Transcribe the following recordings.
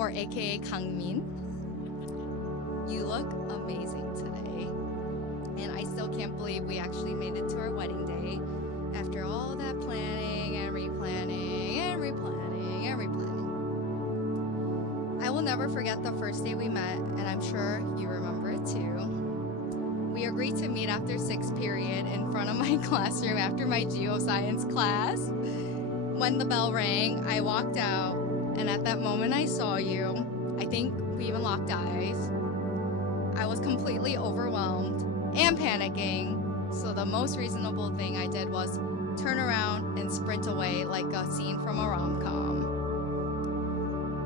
or aka Kangmin. You look amazing today. And I still can't believe we actually made it to our wedding day after all that planning and replanning and replanning and replanning. I will never forget the first day we met, and I'm sure you remember it too. We agreed to meet after 6th period in front of my classroom after my geoscience class. When the bell rang, I walked out, and at that moment I saw you. I think we even locked eyes. I was completely overwhelmed and panicking, so the most reasonable thing I did was turn around and sprint away like a scene from a rom-com.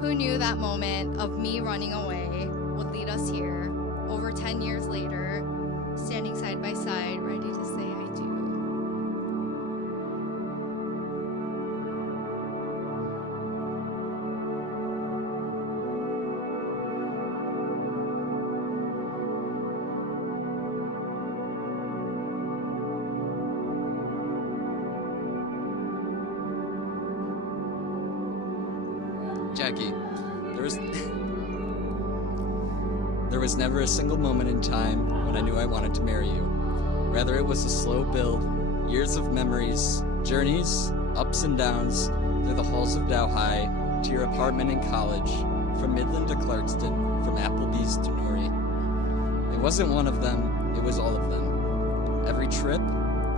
Who knew that moment of me running away would lead us here, over 10 years later, standing side by side, ready to say I do. Jackie, there was never a single moment in time when I knew I wanted to marry you. Rather, it was a slow build, years of memories, journeys, ups and downs, through the halls of Dow High, to your apartment in college, from Midland to Clarkston, from Applebee's to Nori. It wasn't one of them, it was all of them. Every trip,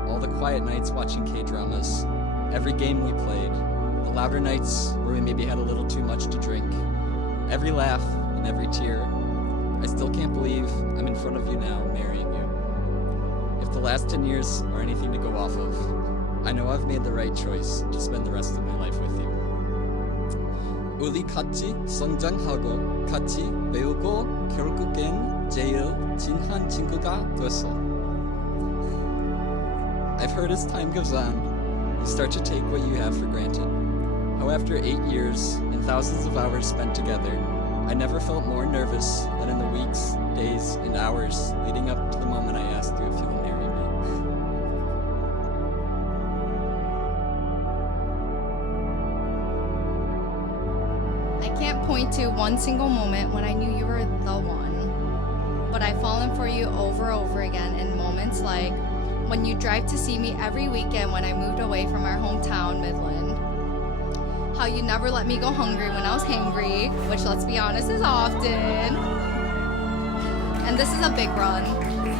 all the quiet nights watching K-dramas, every game we played, the louder nights where we maybe had a little too much to drink, every laugh and every tear. I still can't believe I'm in front of you now, marrying you. If the last 10 years are anything to go off of, I know I've made the right choice to spend the rest of my life with you. 우리 같이 성장하고 같이 배우고 결국엔 제일 친한 친구가 됐어. I've heard as time goes on, you start to take what you have for granted. How after 8 years and thousands of hours spent together, I never felt more nervous than in the weeks, days, and hours leading up to the moment I asked you if you will marry me. I can't point to one single moment when I knew you were the one, but I've fallen for you over and over again in moments like when you drive to see me every weekend when I moved away from our hometown, Midland. How you never let me go hungry when I was hangry, which, let's be honest, is often. And this is a big run.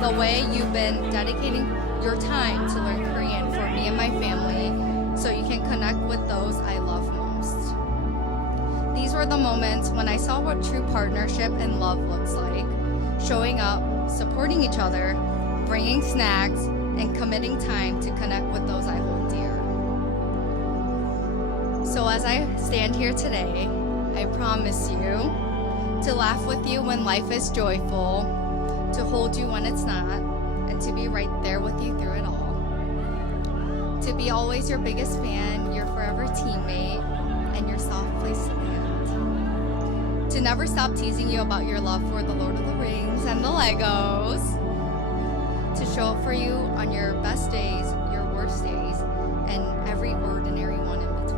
The way you've been dedicating your time to learn Korean for me and my family so you can connect with those I love most. These were the moments when I saw what true partnership and love looks like. Showing up, supporting each other, bringing snacks, and committing time to connect with those I hold dear. So as I stand here today, I promise you to laugh with you when life is joyful, to hold you when it's not, and to be right there with you through it all. To be always your biggest fan, your forever teammate, and your soft place to land. To never stop teasing you about your love for the Lord of the Rings and the Legos. To show up for you on your best days, your worst days, and every ordinary one in between.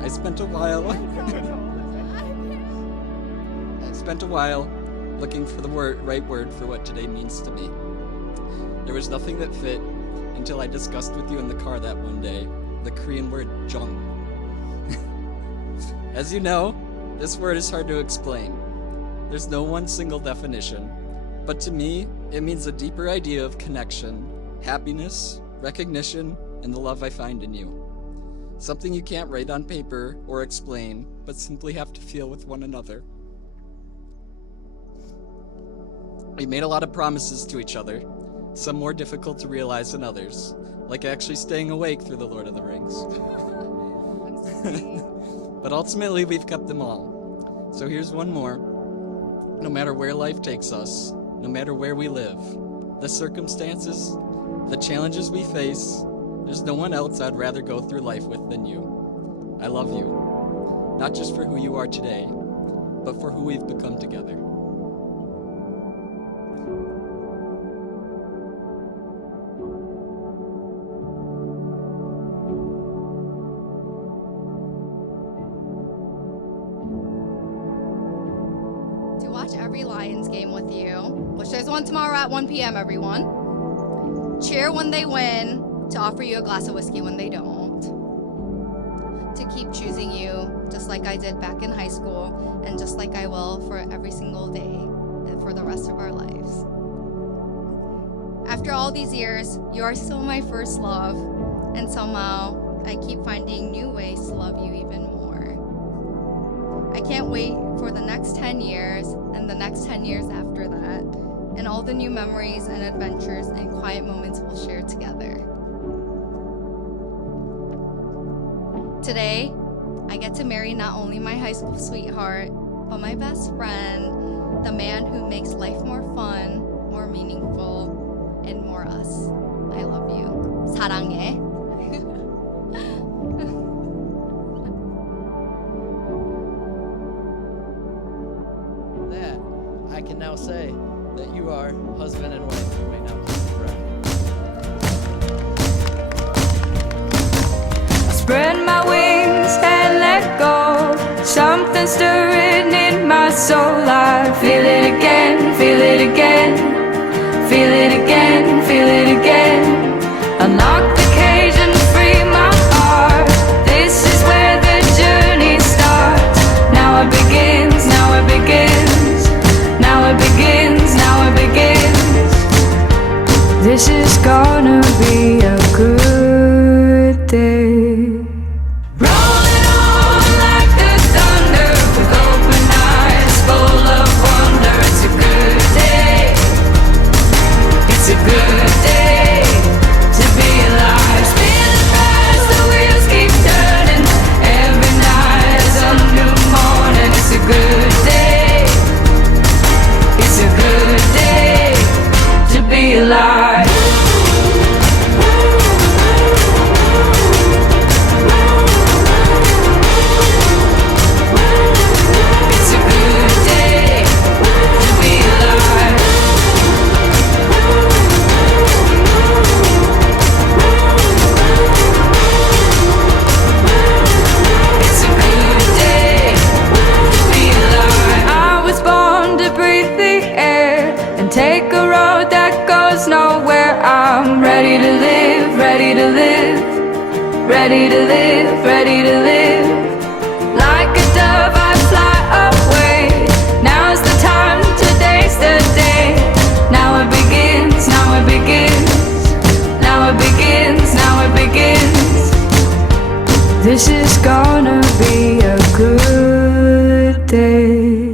I spent a while looking for the right word for what today means to me. There was nothing that fit until I discussed with you in the car that one day the Korean word jung. As you know, this word is hard to explain. There's no one single definition, but to me, it means a deeper idea of connection, happiness, recognition, and the love I find in you. Something you can't write on paper or explain, but simply have to feel with one another. We made a lot of promises to each other, some more difficult to realize than others, like actually staying awake through the Lord of the Rings. But ultimately, we've kept them all. So here's one more. No matter where life takes us, no matter where we live, the circumstances, the challenges we face, there's no one else I'd rather go through life with than you. I love you, not just for who you are today, but for who we've become together. To watch every Lions game with you, which there's one tomorrow at 1 p.m., everyone. Cheer when they win, to offer you a glass of whiskey when they don't. To keep choosing you, just like I did back in high school, and just like I will for every single day and for the rest of our lives. After all these years, you are still my first love, and somehow I keep finding new ways to love you even more. I can't wait for the next 10 years and the next 10 years after that, and all the new memories and adventures and quiet moments we'll share together. Today, I get to marry not only my high school sweetheart, but my best friend, the man who makes life more fun, more meaningful, and more us. I love you. 사랑해. That I can now say that you are husband and wife. You may now kiss the bride. Spread my wings and let go. Something stirring in my soul. I feel it again, feel it again, feel it again, feel it again. Unlock the cage and free my heart. This is where the journey starts. Now it begins, now it begins, now it begins, now it begins. This is gonna be a good day. Rolling on like the thunder, with open eyes full of wonder. It's a good day, it's a good day to be alive. Spinning fast, the wheels keep turning. Every night is a new morning. It's a good day, it's a good day to be alive. It's a good day to be alive. It's a good day to be alive. I was born to breathe the air and take a road that goes nowhere. I'm ready to live, ready to live, ready to live, ready to live. Like a dove I fly away. Now's the time, today's the day. Now it begins, now it begins, now it begins, now it begins. This is gonna be a good day.